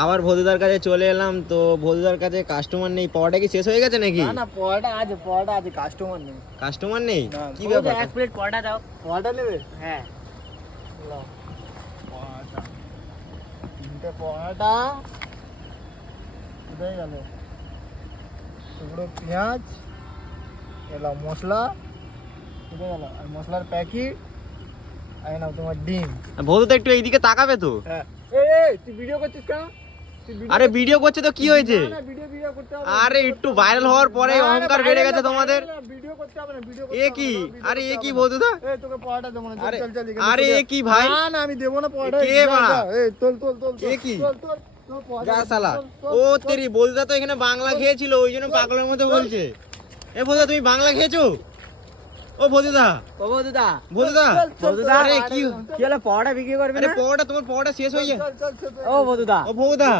আবার ভদুদার কাছে চলে এলাম, তো ভদুদার কাছে কাস্টমার নেই। পাওয়াটা কি শেষ হয়ে গেছে নাকি? না পরোটা আছে, কাস্টমার নেই। কাস্টমার নেই? না, কি ব্যাপার? এক প্লেট পরোটা দাও। পরোটা নেবে? হ্যাঁ লাও, পরোটা। 3টে পরোটা। কোথায় গেল? টুকরো পেঁয়াজ, এলো মশলা, কোথায় গেল? আর মশলার প্যাকেট, আর নাও তোমার ডিম। ভদুদা একটু এইদিকে তাকাবে তো। হ্যাঁ। এই তুই ভিডিও করছিস কেন? আরে ভিডিও করছে তো কি হয়েছে? না, ভিডিও করতে হবে। আরে একটু ভাইরাল হওয়ার পরে না, না, অহংকার বেড়ে গেছে না, তোমাদের। ভিডিও করতে হবে না, ভিডিও এ কি? আরে এ কি ভদুদা? এই তোকে পরোটা দেবো না, আরে চল চল এখানে আরে চলে এ যা। কি ভাই? না না আমি দেবো না পরোটা। কে বাড়া? এই তোল এ কি? তোল পরোটা, যা শালা। তোল, ও তোল, তেরি ভদুদা তো এখানে বাংলা খেয়েছিল, ওই জন্য পাগলের মতো বলছে। এ ভদুদা তুমি বাংলা খেয়েছো? ও ভদুদা, ও বন্ধুদা, ভদুদা, বন্ধুদা, আরে কি কি হলো পরোটা বিক্রি করবে আরে না? তোমার পরোটা শেষ হয়ে যায়। চল চল চল ও বন্ধুদা, ও ভদুদা